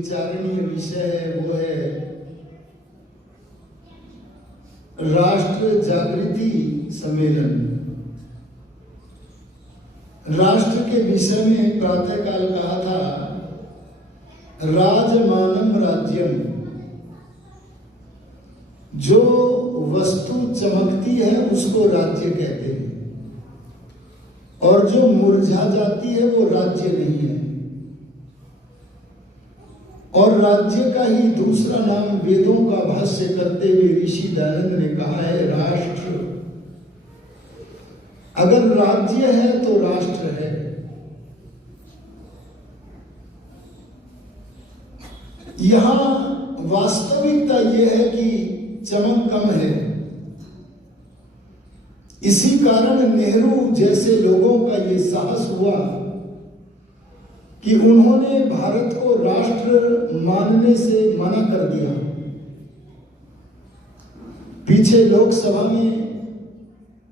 विचारणीय विषय है वो है राष्ट्र जागृति सम्मेलन। राष्ट्र के विषय में प्रातःकाल कहा था राजमानम राज्यम, जो वस्तु चमकती है उसको राज्य कहते हैं और जो मुरझा जाती है वो राज्य नहीं है। और राज्य का ही दूसरा नाम वेदों का भाष्य करते हुए ऋषि दयानंद ने कहा है राष्ट्र। अगर राज्य है तो राष्ट्र है। यहां वास्तविकता यह है कि चमक कम है। इसी कारण नेहरू जैसे लोगों का यह साहस हुआ कि उन्होंने भारत को राष्ट्र मानने से मना कर दिया। पीछे लोकसभा में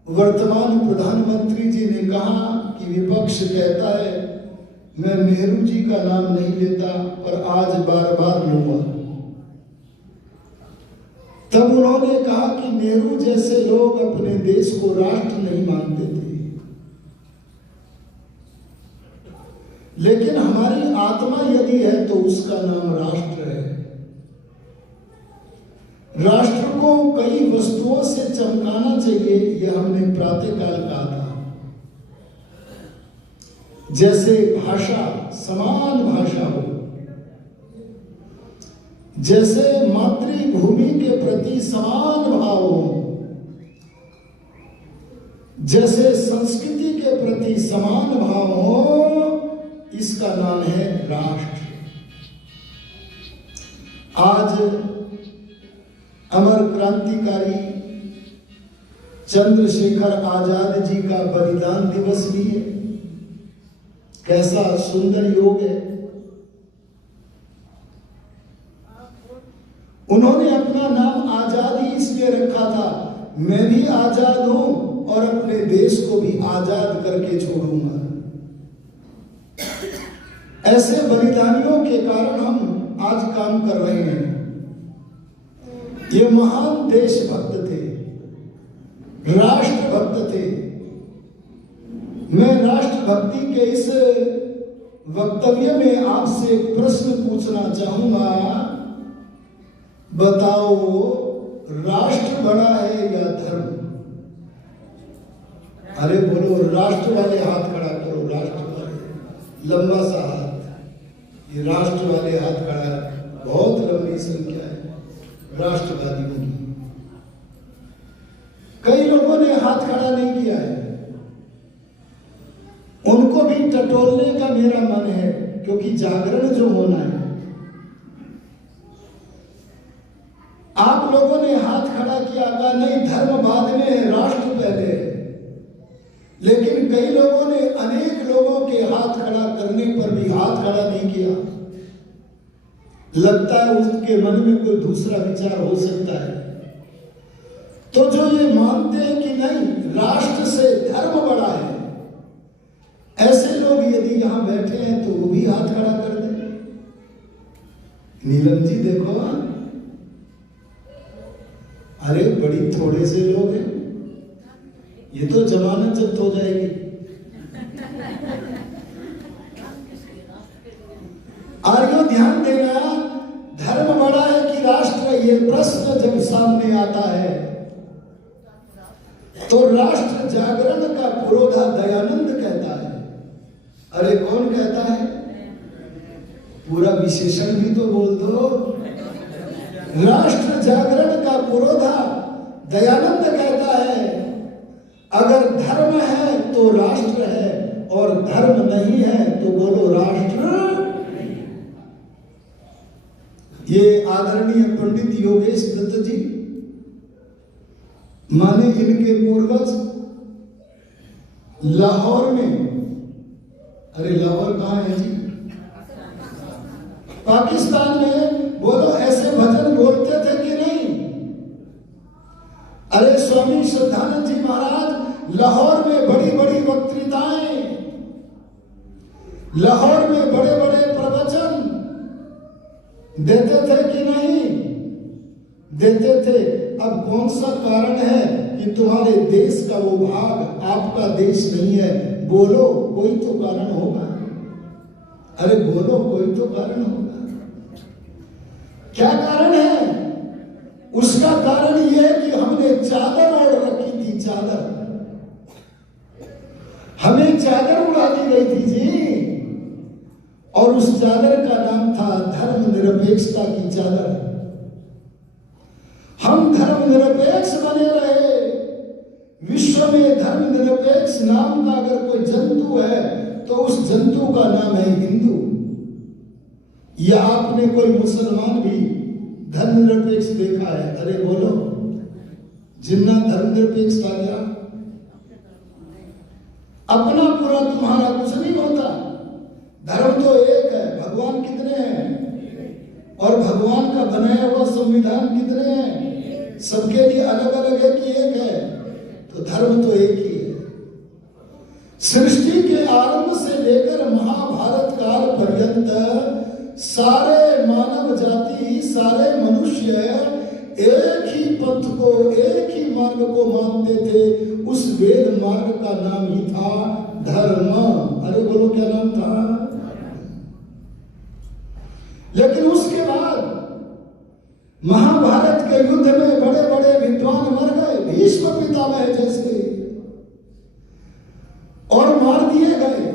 वर्तमान प्रधानमंत्री जी ने कहा कि विपक्ष कहता है मैं नेहरू जी का नाम नहीं लेता पर आज बार बार लूंगा। तब उन्होंने कहा कि नेहरू जैसे लोग अपने देश को राष्ट्र नहीं मानते थे, लेकिन हमारी आत्मा यदि है तो उसका नाम राष्ट्र है। राष्ट्र को कई वस्तुओं से चमकाना चाहिए, यह हमने प्रातःकाल कहा था। जैसे भाषा, समान भाषा हो, जैसे मातृभूमि के प्रति समान भाव हो, जैसे संस्कृति के प्रति समान भाव हो, इसका नाम है राष्ट्र। आज अमर क्रांतिकारी चंद्रशेखर आजाद जी का बलिदान दिवस भी है। कैसा सुंदर योग है। उन्होंने अपना नाम आजाद ही इसलिए रखा था, मैं भी आजाद हूं और अपने देश को भी आजाद करके छोड़ूंगा। ऐसे बलिदानियों के कारण हम आज काम कर रहे हैं। ये महान देशभक्त थे, राष्ट्रभक्त थे। मैं राष्ट्रभक्ति के इस वक्तव्य में आपसे प्रश्न पूछना चाहूंगा। बताओ, राष्ट्र बड़ा है या धर्म? अरे बोलो, राष्ट्र वाले हाथ खड़ा करो। राष्ट्र वाले, लंबा सा हाथ। ये राष्ट्र वाले हाथ खड़ा है, बहुत लंबी संख्या है राष्ट्रवादियों की। कई लोगों ने हाथ खड़ा नहीं किया है। उनको भी टटोलने का मेरा मन है, क्योंकि जागरण जो होना है। आप लोगों ने हाथ खड़ा किया, कहा नहीं धर्म बाद में है, राष्ट्र पहले है। लेकिन कई लोगों ने अनेक लोगों के हाथ खड़ा करने पर भी हाथ खड़ा नहीं किया। लगता है उसके मन में कोई दूसरा विचार हो सकता है। तो जो ये मानते हैं कि नहीं राष्ट्र से धर्म बड़ा है, ऐसे लोग यदि यहां बैठे हैं तो वो भी हाथ खड़ा कर दें। नीलम जी देखो, अरे बड़ी थोड़े से लोग हैं, ये तो जमानत जब्त हो जाएगी। और यो ध्यान देना, धर्म बड़ा है कि राष्ट्र, ये प्रश्न जब सामने आता है तो राष्ट्र जागरण का पुरोधा दयानंद कहता है। अरे कौन कहता है? पूरा विशेषण भी तो बोल दो। राष्ट्र जागरण का पुरोधा दयानंद कहता है अगर धर्म है तो राष्ट्र है, और धर्म नहीं है तो बोलो राष्ट्र। ये आदरणीय पंडित योगेश दत्त जी, माने इनके पूर्वज लाहौर में, अरे लाहौर कहां है जी? पाकिस्तान में। बोलो ऐसे भजन बोलते थे कि नहीं? अरे स्वामी श्रद्धानंद जी महाराज लाहौर में बड़ी बड़ी वक्तृताएं, लाहौर में बड़े बड़े प्रवचन, देते थे कि नहीं? देते थे। अब कौन सा कारण है कि तुम्हारे देश का वो भाग आपका देश नहीं है? बोलो, कोई तो कारण होगा। अरे बोलो, कोई तो कारण होगा। क्या कारण है? उसका कारण यह है कि हमने चादर ओढ़ रखी थी। चादर, हमें चादर उड़ा दी गई थी जी, और उस चादर का नाम था धर्मनिरपेक्षता की चादर। हम धर्मनिरपेक्ष बने रहे। विश्व में धर्मनिरपेक्ष नाम का अगर कोई जंतु है तो उस जंतु का नाम है हिंदू। या आपने कोई मुसलमान भी धर्मनिरपेक्ष देखा है? अरे बोलो, जिन्ना धर्मनिरपेक्ष था क्या? अपना पूरा तुम्हारा कुछ नहीं होता। धर्म तो एक है। भगवान कितने हैं? और भगवान का बनाया हुआ संविधान कितने हैं? सबके लिए अलग अलग है कि एक है? तो धर्म तो एक ही है। सृष्टि के आरंभ से लेकर महाभारत काल पर्यंत सारे मानव जाति, सारे मनुष्य एक ही पंथ को, एक ही मार्ग को मानते थे। उस वेद मार्ग का नाम ही था धर्म। अरे बोलो, क्या नाम था? लेकिन उसके बाद महाभारत के युद्ध में बड़े बड़े विद्वान मर गए, भीष्म पितामह जैसे, और मार दिए गए।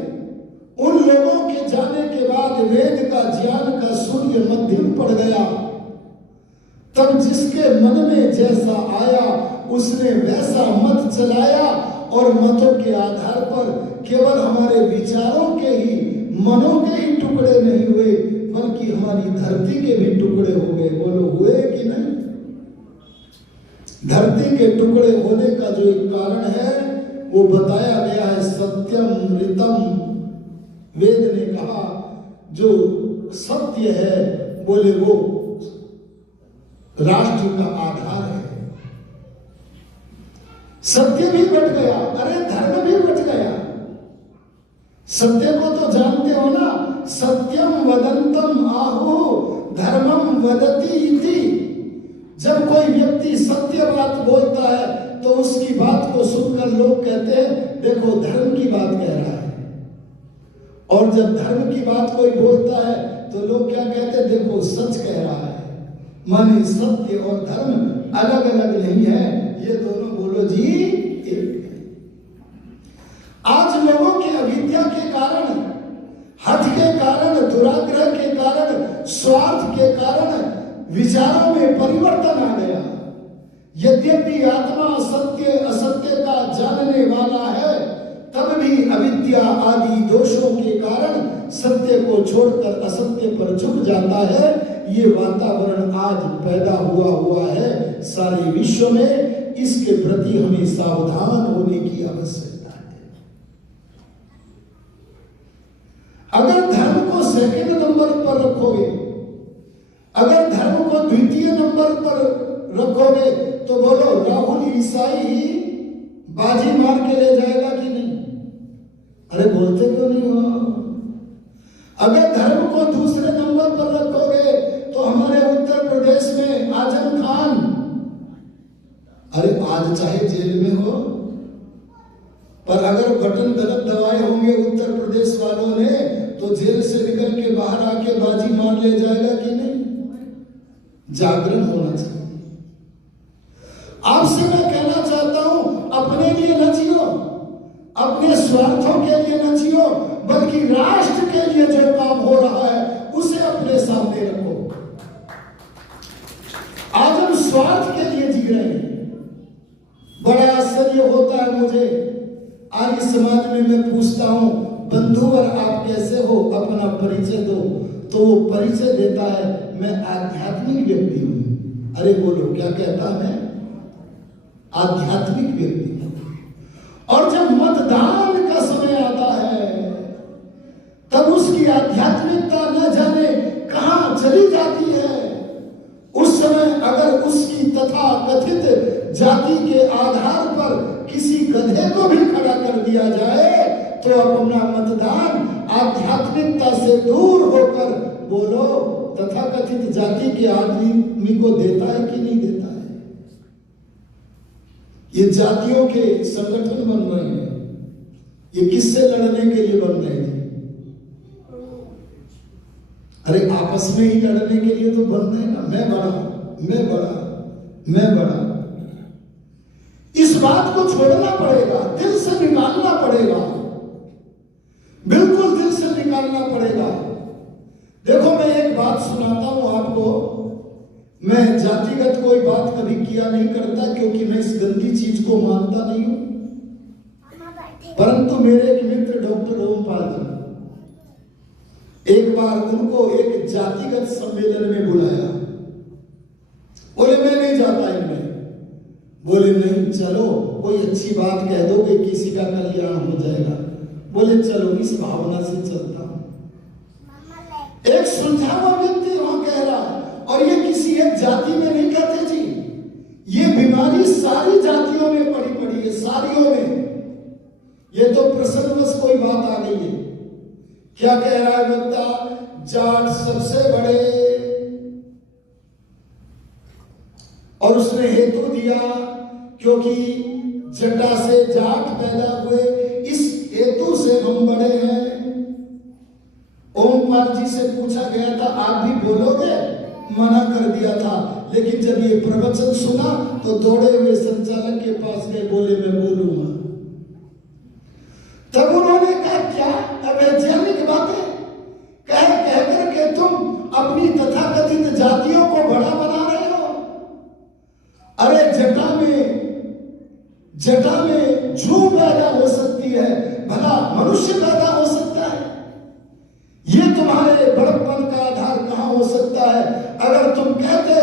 उन लोगों के जाने के बाद वेद का, ज्ञान का सूर्य मध्यम पड़ गया। तब जिसके मन में जैसा आया उसने वैसा मत चलाया, और मतों के आधार पर केवल हमारे विचारों के ही, मनों के ही टुकड़े नहीं हुए, बल्कि हमारी धरती के भी टुकड़े हो गए। बोलो, हुए कि नहीं? धरती के टुकड़े होने का जो एक कारण है वो बताया गया है, सत्यम मृतम। वेद ने कहा जो सत्य है, बोले वो राष्ट्र का आधार है। सत्य भी बट गया, अरे धर्म भी बट गया। सत्य को तो जानते हो ना, सत्यम वदंतम आहु धर्मम वदति इति। जब कोई व्यक्ति सत्य बात बोलता है तो उसकी बात को सुनकर लोग कहते हैं देखो धर्म की बात कह रहा है, और जब धर्म की बात कोई बोलता है तो लोग क्या कहते हैं, देखो सच कह रहा है। माने सत्य और धर्म अलग अलग नहीं है, ये दोनों बोलो जी एक। आज लोगों की अविद्या के कारण, हठ के कारण, दुराग्रह के कारण, स्वार्थ के कारण विचारों में परिवर्तन आ गया। यद्यपि आत्मा सत्य असत्य का जानने वाला है, तब भी अविद्या आदि दोषों के कारण सत्य को छोड़कर असत्य पर झुक जाता है। ये वातावरण आज पैदा हुआ है सारे विश्व में। इसके प्रति हमें सावधान होने की आवश्यकता है। अगर धर्म को सेकंड नंबर पर रखोगे, अगर धर्म को द्वितीय नंबर पर रखोगे, तो बोलो राहुल ईसाई बाजी मार के ले जाएगा कि नहीं? अरे बोलते क्यों नहीं हो? अगर धर्म को दूसरे नंबर पर रखोगे तो हमारे उत्तर प्रदेश में आजम खान, अरे आज चाहे जेल में हो, पर अगर बटन गलत दबाए होंगे उत्तर प्रदेश वालों ने तो जेल से निकल के बाहर आके बाजी मार ले जाएगा कि नहीं? जागरण होना चाहिए। आपसे मैं कहना चाहता हूं, अपने लिए न जियो, अपने स्वार्थों के लिए न जियो, बल्कि राष्ट्र के लिए जो काम हो रहा है उसे अपने सामने रखो। आज हम स्वार्थ के लिए जी रहे हैं। बड़ा आश्चर्य होता है मुझे, आज इस समाज में मैं पूछता हूं, बंधुवर आप कैसे हो, अपना परिचय दो, तो वो परिचय देता है मैं आध्यात्मिक व्यक्ति हूं। अरे बोलो, क्या कहता है? आध्यात्मिक व्यक्ति हूं। और जब मतदान का समय आता है तब उसकी आध्यात्मिकता न जाने कहां चली जाती है। उस समय अगर उसकी तथा कथित जाति के आधार पर किसी गधे को भी खड़ा कर दिया जाए तो अपना मतदान आध्यात्मिकता से दूर होकर बोलो तथाकथित जाति के आदमी को देता है कि नहीं देता है? ये जातियों के संगठन बन रहे हैं, ये किससे लड़ने के लिए बन रहे थे? अरे आपस में ही लड़ने के लिए तो बन रहे हैं ना, मैं बड़ा, मैं बड़ा, मैं बड़ा। इस बात को छोड़ना पड़ेगा, दिल से निकालना पड़ेगा, बिल्कुल दिल से निकालना पड़ेगा। देखो मैं एक बात सुनाता हूं आपको, मैं जातिगत कोई बात कभी किया नहीं करता क्योंकि मैं इस गंदी चीज को मानता नहीं हूं, परंतु मेरे एक मित्र डॉक्टर ओमपाल जी, एक बार उनको एक जातिगत सम्मेलन में बुलाया। बोले मैं नहीं जाता इनमें। बोले नहीं चलो, कोई अच्छी बात कह दोगे, किसी का कल्याण हो जाएगा। बोले चलो, इस भावना से चलता हूं। एक सुलझा हुआ व्यक्ति वहां कह रहा, और ये किसी एक जाति में नहीं कहते जी, ये बीमारी सारी जातियों में पड़ी है, सारियों में। ये तो प्रसन्नवश कोई बात आ गई है। क्या कह रहा है बंदा? जाट सबसे बड़े, और उसने हेतु दिया क्योंकि जटा से जाट पैदा हुए, इस हेतु से हम बड़े हैं। ओमपाल जी से पूछा गया था आप भी बोलोगे? मना कर दिया था, लेकिन जब ये प्रवचन सुना तो दौड़े हुए संचालक के पास गए, बोले मैं बोलूंगा। तब उन्होंने कहा क्या अवैज्ञानिक बातें कह करके तुम अपनी तथाकथित जातियों को बड़ा बना रहे हो। अरे जटा में जू पैदा हो सकती है, भला मनुष्य पैदा हो सकता है? ये तुम्हारे बड़प्पन का आधार कहां हो सकता है? अगर तुम कहते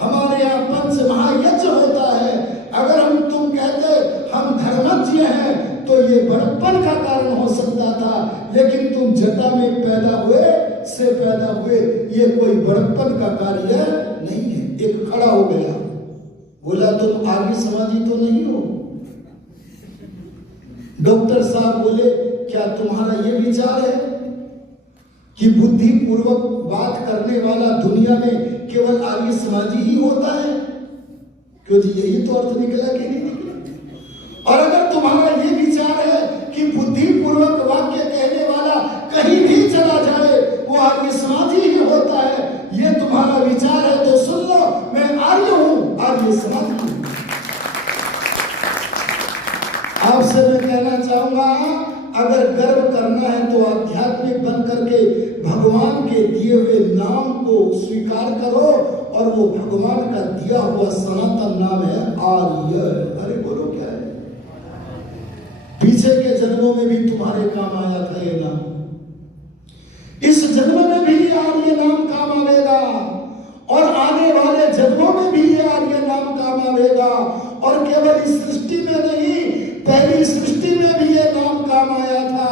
हमारे यहाँ पंच महायज्ञ होता है, अगर तुम कहते हम धर्मज्ञ हैं, तो ये बड़प्पन का कारण हो सकता था, लेकिन तुम जटा में पैदा हुए, ये कोई बड़प्पन का कार्य नहीं है। एक खड़ा हो गया, बोला तुम आर्य समाजी तो नहीं हो? डॉक्टर साहब बोले क्या तुम्हारा ये विचार है कि बुद्धि पूर्वक बात करने वाला दुनिया में केवल आर्य समाजी ही होता है? क्यों जी, यही तो अर्थ निकला कि नहीं निकला? और अगर तुम्हारा ये विचार है कि बुद्धि पूर्वक वाक्य कहने वाला कहीं भी चला जाए वो आर्य समाजी ही होता है, ये तुम्हारा विचार है तो सुन लो, मैं आर्य हूं, आर्य समाजी हूं। आपसे मैं कहना चाहूंगा, अगर गर्व करना है तो आध्यात्मिक बन करके भगवान के दिए हुए नाम को स्वीकार करो, और वो भगवान का दिया हुआ सनातन नाम है आर्य। अरे बोलो क्या है? पीछे के जन्मों में भी तुम्हारे काम आया था ये नाम, इस जन्म में भी आर्य नाम काम आवेगा, और आने वाले जन्मों में भी ये आर्य नाम काम आवेगा। और केवल इस सृष्टि में नहीं, पहली सृष्टि में भी ये नाम काम आया था,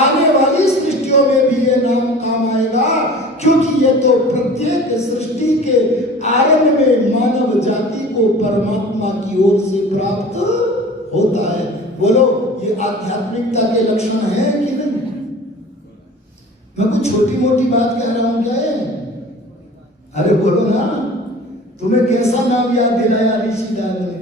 आने वाली सृष्टियों में भी ये नाम काम आएगा, क्योंकि ये तो प्रत्येक सृष्टि के आरंभ में मानव जाति को परमात्मा की ओर से प्राप्त होता है। बोलो, ये आध्यात्मिकता के लक्षण है कि नहीं? मैं कुछ छोटी मोटी बात कह रहा हूं क्या है? अरे बोलो ना, तुम्हें कैसा नाम याद दिलाया ऋषिदान ने?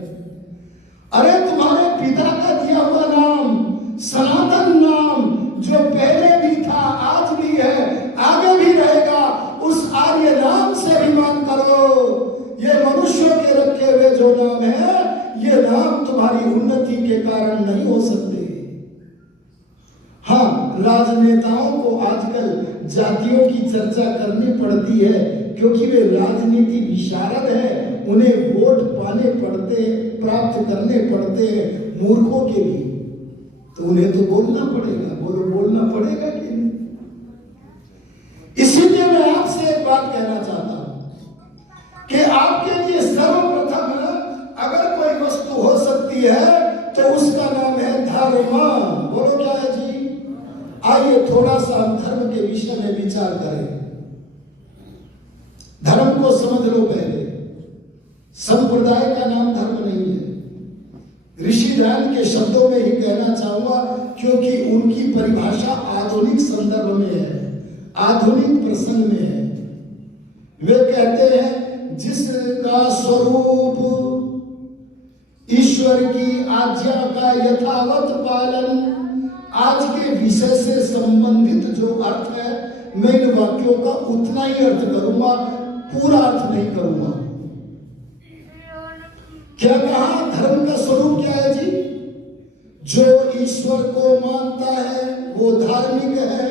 अरे तुम्हारे पिता का दिया हुआ नाम, सनातन नाम, जो पहले भी था, आज भी है, आगे भी रहेगा, उस आर्य नाम से अभिमान करो। ये मनुष्यों के रखे हुए जो नाम है, ये नाम तुम्हारी उन्नति के कारण नहीं हो सकते। हाँ, राजनेताओं को आजकल जातियों की चर्चा करनी पड़ती है क्योंकि वे राजनीति विशारद है, उन्हें वोट पाने पड़ते, प्राप्त करने पड़ते हैं मूर्खों के भी, तो उन्हें तो बोलना पड़ेगा। बोलो, बोलना पड़ेगा कि नहीं? इसीलिए मैं आपसे एक बात कहना चाहता हूं कि आपके लिए सर्वप्रथम अगर कोई वस्तु हो सकती है तो उसका नाम है धर्म। बोलो क्या है जी? आइए थोड़ा सा हम धर्म के विषय में विचार करें। धर्म को समझ लो पहले। संप्रदाय का नाम धर्म नहीं है। ऋषिदान के शब्दों में ही कहना चाहूंगा क्योंकि उनकी परिभाषा आधुनिक संदर्भ में है, आधुनिक प्रसंग में है। वे कहते हैं जिसका स्वरूप ईश्वर की आज्ञा का यथावत पालन। आज के विषय से संबंधित जो अर्थ है मैं इन वाक्यों का उतना ही अर्थ करूंगा, पूरा अर्थ नहीं करूंगा। क्या कहा? धर्म का स्वरूप क्या है जी? जो ईश्वर को मानता है वो धार्मिक है,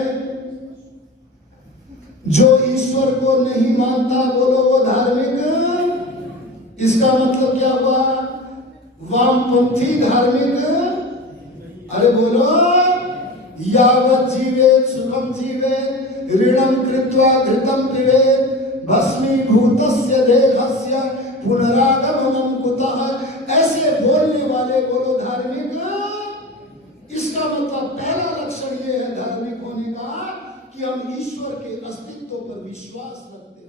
जो ईश्वर को नहीं मानता बोलो वो धार्मिक। इसका मतलब क्या हुआ? वामपंथी धार्मिक। अरे बोलो, यावत् जीवेत् सुखम जीवेत् ऋणम कृत्वा घृतम पिबेत् भस्मीभूतस्य देहस्य पुनरागमनम कुतः। ऐसे बोलने वाले बोलो धार्मिक। इसका मतलब पहला लक्षण ये है धार्मिक होने का कि हम ईश्वर के अस्तित्व पर विश्वास रखते हैं।